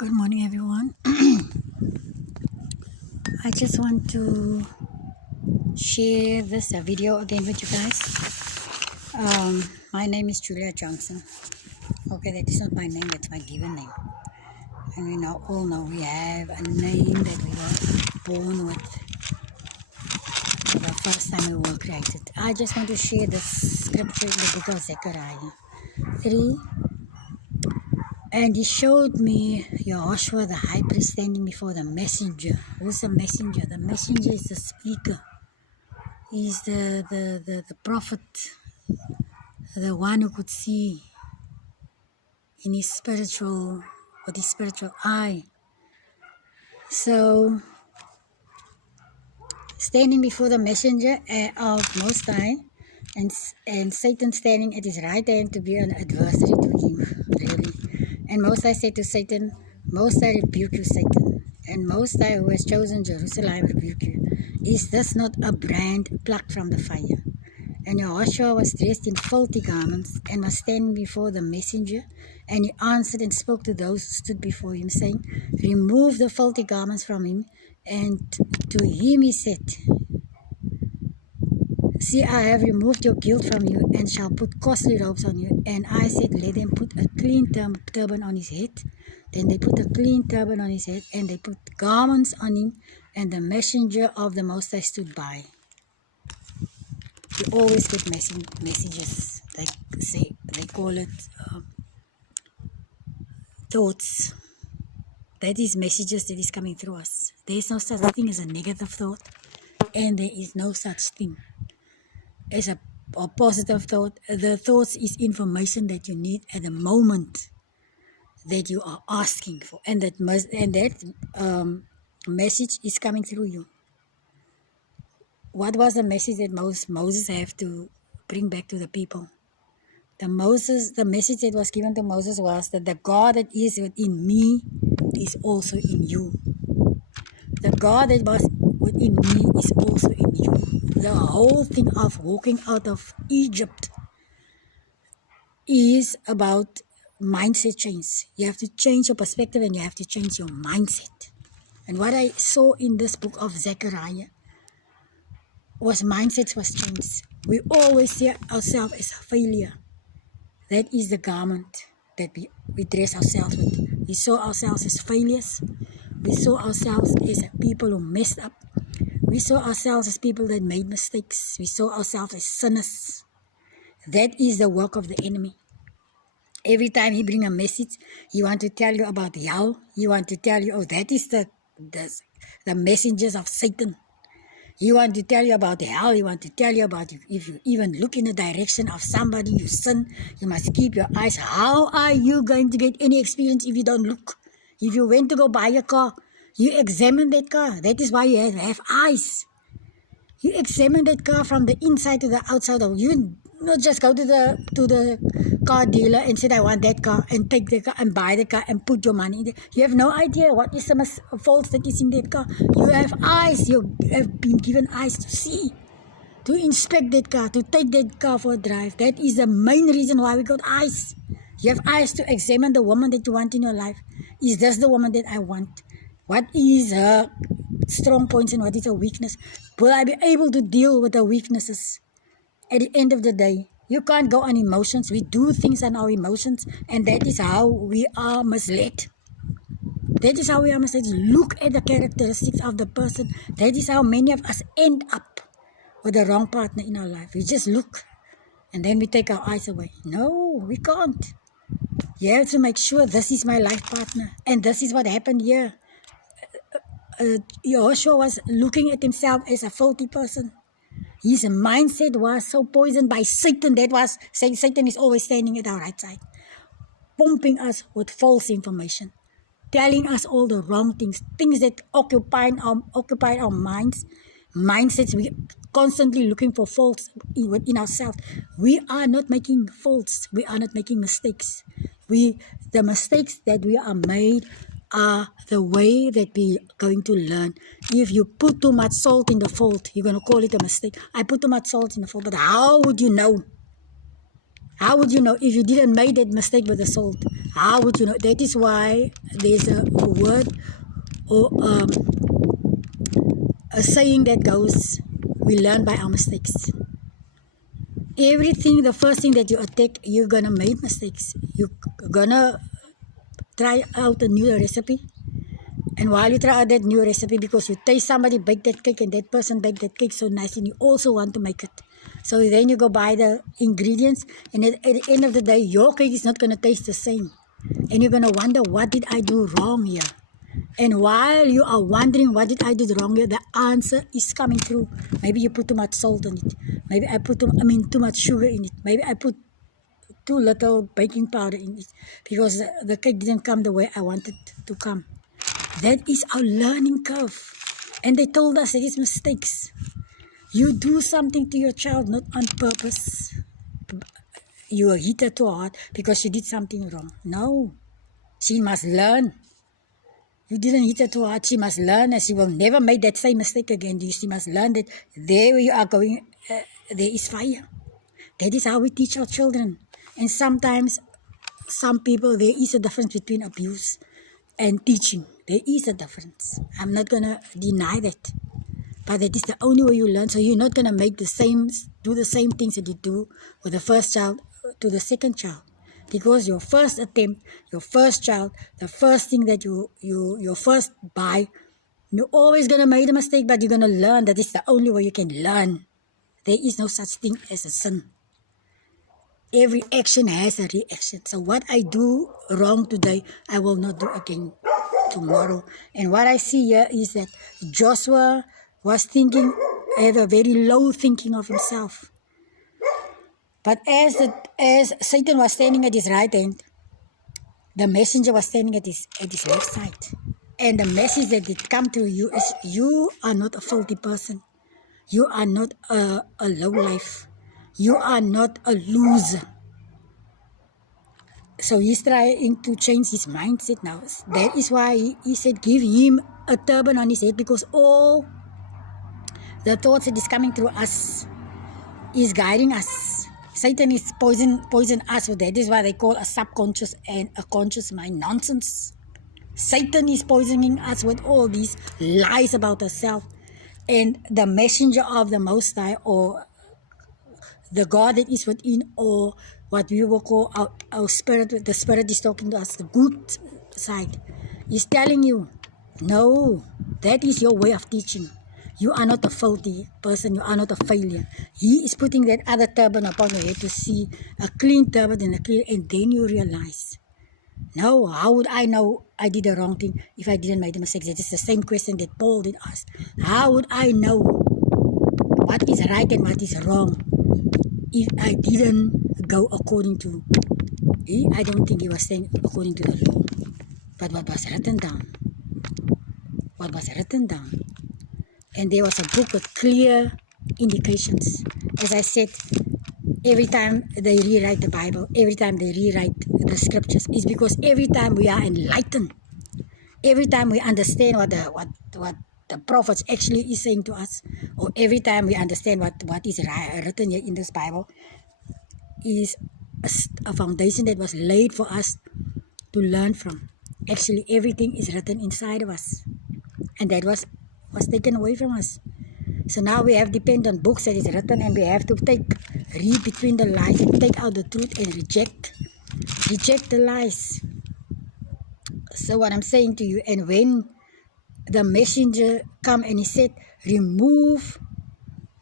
Good morning, everyone. I just want to share this video again with you guys. My name is Julia Johnson. Okay, that is not my name, that's my given name. And we all know we have a name that we were born with the first time we were created. I just want to share this scripture in the book of Zechariah 3. And he showed me Yahushua the high priest standing before the messenger. Who's the messenger? The messenger is the speaker. He's the prophet, the one who could see in his spiritual, with his spiritual eye. So, standing before the messenger of Most High, and Satan standing at his right hand to be an adversary to him, really. And Most High said to Satan, Most High rebuke you, Satan. And Most High, who has chosen Jerusalem, rebuke you. Is this not a brand plucked from the fire? And Yahushua was dressed in filthy garments and was standing before the messenger. And he answered and spoke to those who stood before him, saying, remove the filthy garments from him. And to him he said, see, I have removed your guilt from you, and shall put costly robes on you. And I said, let them put a clean turban on his head. Then they put a clean turban on his head, and they put garments on him, and the messenger of the Most High stood by. You always get messages. They call it thoughts. That is messages that is coming through us. There is no such thing as a negative thought, and there is no such thing as a positive thought. The thoughts is information that you need at the moment that you are asking for, and that message is coming through you. What was the message that Moses have to bring back to the people? The message that was given to Moses was that the God that is within me is also in you. The God that was within me is also in you. The whole thing of walking out of Egypt is about mindset change. You have to change your perspective, and you have to change your mindset. And what I saw in this book of Zechariah was mindsets was changed. We always see ourselves as a failure. That is the garment that we dress ourselves with. We saw ourselves as failures. We saw ourselves as people who messed up. We saw ourselves as people that made mistakes. We saw ourselves as sinners. That is the work of the enemy. Every time he brings a message, he wants to tell you about hell. He wants to tell you, oh, that is the messengers of Satan. He wants to tell you about hell. He wants to tell you about if you even look in the direction of somebody, you sin, you must keep your eyes. How are you going to get any experience if you don't look? If you went to go buy a car, you examine that car. That is why you have eyes. You examine that car from the inside to the outside. You not just go to the car dealer and say, I want that car, and take the car and buy the car and put your money in there. You have no idea what is the faults that is in that car. You have eyes. You have been given eyes to see, to inspect that car, to take that car for a drive. That is the main reason why we got eyes. You have eyes to examine the woman that you want in your life. Is this the woman that I want? What is her strong points and what is her weakness? Will I be able to deal with her weaknesses? At the end of the day, you can't go on emotions. We do things on our emotions, and that is how we are misled. That is how we are misled. Look at the characteristics of the person. That is how many of us end up with the wrong partner in our life. We just look, and then we take our eyes away. No, we can't. You have to make sure this is my life partner, and this is what happened here. Yahushua was looking at himself as a faulty person. His mindset was so poisoned by Satan. That was saying Satan is always standing at our right side, pumping us with false information, telling us all the wrong things that occupy our minds, mindsets. We constantly looking for faults within ourselves. We are not making faults. We are not making mistakes. The mistakes that we are made are the way that we are going to learn. If you put too much salt in the fault, you're going to call it a mistake. I put too much salt in the fault, but how would you know? How would you know if you didn't make that mistake with the salt? How would you know? That is why there's a word or a saying that goes, we learn by our mistakes. Everything, the first thing that you attack, you're gonna make mistakes. You're gonna try out a new recipe. And while you try out that new recipe, because you taste somebody bake that cake and that person baked that cake so nice and you also want to make it. So then you go buy the ingredients and at the end of the day, your cake is not going to taste the same. And you're going to wonder, what did I do wrong here? And while you are wondering what did I do wrong here, the answer is coming through. Maybe you put too much salt on it. Maybe I put too much sugar in it. Maybe I put too little baking powder in it because the cake didn't come the way I wanted to come. That is our learning curve. And they told us that it's mistakes. You do something to your child not on purpose. You hit her too hard because she did something wrong. No. She must learn. You didn't hit her too hard. She must learn and she will never make that same mistake again. She must learn that there you are going, there is fire. That is how we teach our children. And sometimes, some people, there is a difference between abuse and teaching. There is a difference. I'm not going to deny that. But that is the only way you learn. So you're not going to do the same things that you do with the first child to the second child. Because your first attempt, your first child, the first thing that you first buy, you're always going to make a mistake, but you're going to learn. That is the only way you can learn. There is no such thing as a sin. Every action has a reaction. So what I do wrong today, I will not do again tomorrow. And what I see here is that Joshua was thinking, had a very low thinking of himself. But as Satan was standing at his right hand, the messenger was standing at his left side. And the message that did come to you is, you are not a faulty person. You are not a low life. You are not a loser. So he's trying to change his mindset now. That is why he said, give him a turban on his head, because all the thoughts that is coming through us is guiding us. Satan is poison us with that. That is why they call a subconscious and a conscious mind. Nonsense. Satan is poisoning us with all these lies about ourselves. And the messenger of the Most High, or the God that is within, or what we will call our spirit, the spirit is talking to us, the good side, is telling you, no, that is your way of teaching. You are not a faulty person. You are not a failure. He is putting that other turban upon your head to see a clean turban and then you realize, no, how would I know I did the wrong thing if I didn't make the mistakes? That is the same question that Paul did ask. How would I know what is right and what is wrong if I didn't go according to, I don't think he was saying according to the law, but what was written down. What was written down. And there was a book with clear indications. As I said, every time they rewrite the Bible, every time they rewrite the scriptures, it's because every time we are enlightened, every time we understand what the prophets actually is saying to us, or every time we understand what is written here in this Bible, is a foundation that was laid for us to learn from. Actually, everything is written inside of us, and that was taken away from us. So now we have depend on books that is written, and we have to read between the lines and take out the truth and reject the lies. So what I'm saying to you, and when the messenger come and he said, remove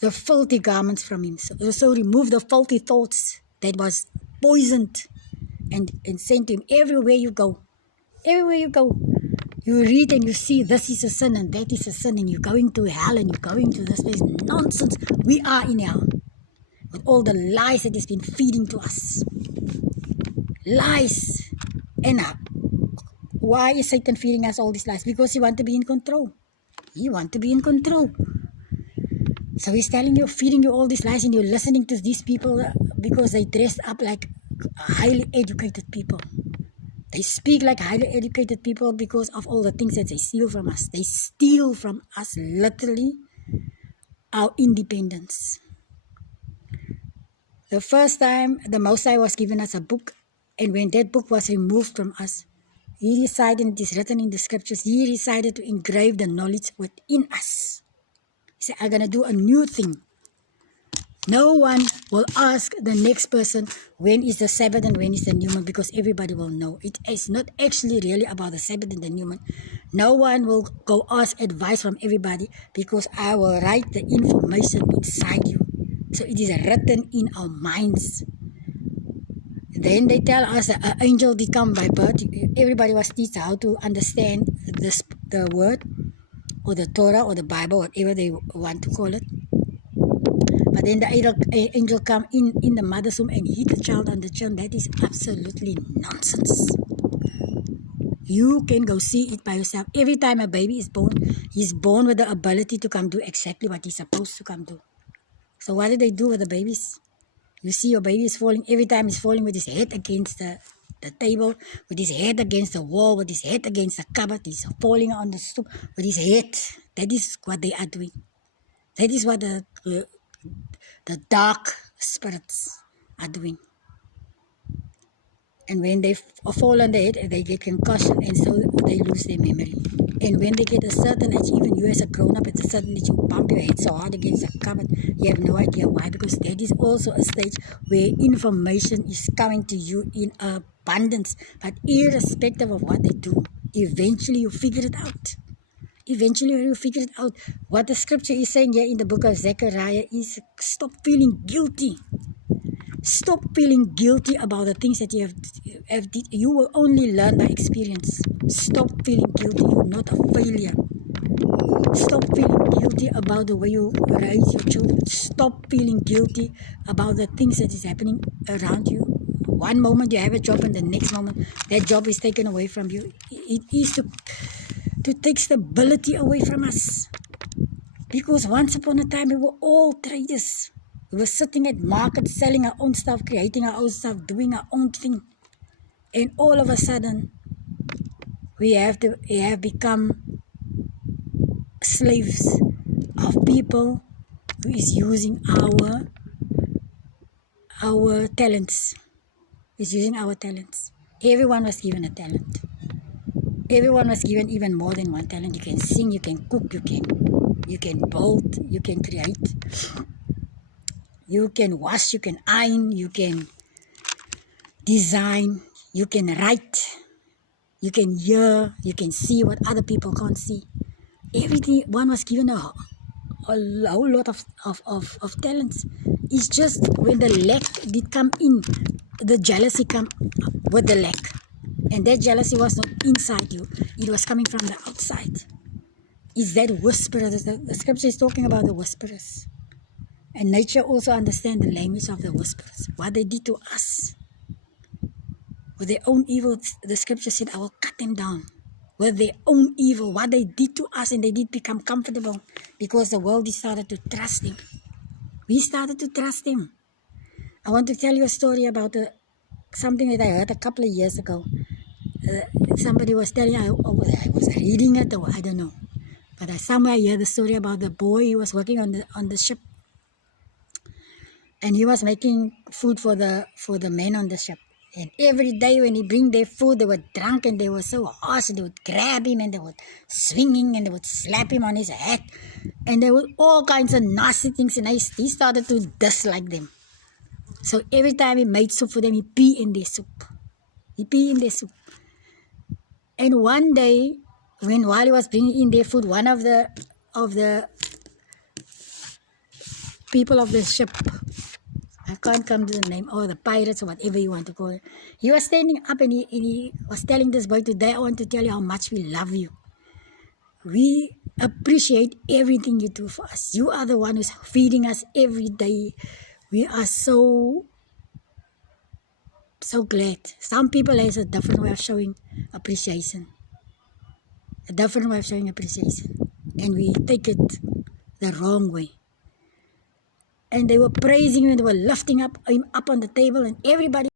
the filthy garments from him. So remove the faulty thoughts that was poisoned and sent to him. Everywhere you go, you read and you see this is a sin and that is a sin, and you're going to hell and you're going to this place. Nonsense. We are in hell with all the lies that has been feeding to us. Lies. And why is Satan feeding us all these lies? Because he wants to be in control. He wants to be in control. So he's telling you, feeding you all these lies, and you're listening to these people because they dress up like highly educated people. They speak like highly educated people because of all the things that they steal from us. They steal from us, literally, our independence. The first time the Most High was given us a book, and when that book was removed from us, He decided, it is written in the scriptures, He decided to engrave the knowledge within us. He said, I'm going to do a new thing. No one will ask the next person when is the Sabbath and when is the new moon, because everybody will know. It is not actually really about the Sabbath and the new moon. No one will go ask advice from everybody, because I will write the information inside you. So it is written in our minds. Then they tell us that an angel did come by birth. Everybody was taught how to understand the word or the Torah or the Bible, whatever they want to call it. But then the angel come in the mother's womb and hit the child on the chin. That is absolutely nonsense. You can go see it by yourself. Every time a baby is born, he's born with the ability to come do exactly what he's supposed to come do. So what do they do with the babies? You see your baby is falling. Every time he's falling with his head against the table, with his head against the wall, with his head against the cupboard. He's falling on the stoop with his head. That is what they are doing. That is what the dark spirits are doing. And when they fall on the head, they get concussion, and so they lose their memory. And when they get a certain age, even you as a grown-up, at a certain age, you bump your head so hard against the cupboard, you have no idea why, because that is also a stage where information is coming to you in abundance. But irrespective of what they do, eventually you figure it out. Eventually you figure it out. What the scripture is saying here in the book of Zechariah is, stop feeling guilty. Stop feeling guilty about the things that you have did. You will only learn by experience. Stop feeling guilty. You're not a failure. Stop feeling guilty about the way you raise your children. Stop feeling guilty about the things that is happening around you. One moment you have a job and the next moment that job is taken away from you. It is to take stability away from us. Because once upon a time we were all traders. We were sitting at market, selling our own stuff, creating our own stuff, doing our own thing. And all of a sudden, we have become slaves of people who is using our talents. Is using our talents. Everyone was given a talent. Everyone was given even more than one talent. You can sing, you can cook, you can build, you can create. You can wash, you can iron, you can design, you can write, you can hear, you can see what other people can't see. Everything, one was given a whole lot of talents. It's just when the lack did come in, the jealousy come with the lack. And that jealousy was not inside you, it was coming from the outside. It's that whisperer, the scripture is talking about the whisperers. And nature also understands the language of the whisperers. What they did to us. With their own evil, the scripture said, I will cut them down. With their own evil, what they did to us, and they did become comfortable. Because the world started to trust them. We started to trust them. I want to tell you a story about something that I heard a couple of years ago. Somebody was telling, I was reading it, or I don't know. But I somewhere heard the story about the boy who was working on the ship. And he was making food for the men on the ship. And every day when he bring their food, they were drunk and they were so harsh. And they would grab him and they would swing him and they would slap him on his head. And they would all kinds of nasty things. And he started to dislike them. So every time he made soup for them, he pee in their soup. He pee in their soup. And one day, while he was bringing in their food, one of the people of the ship, I can't come to the name, or the pirates or whatever you want to call it. He was standing up and he was telling this boy, today I want to tell you how much we love you. We appreciate everything you do for us. You are the one who's feeding us every day. We are so glad. Some people have a different way of showing appreciation. A different way of showing appreciation. And we take it the wrong way. And they were praising him and they were lifting him up on the table, and everybody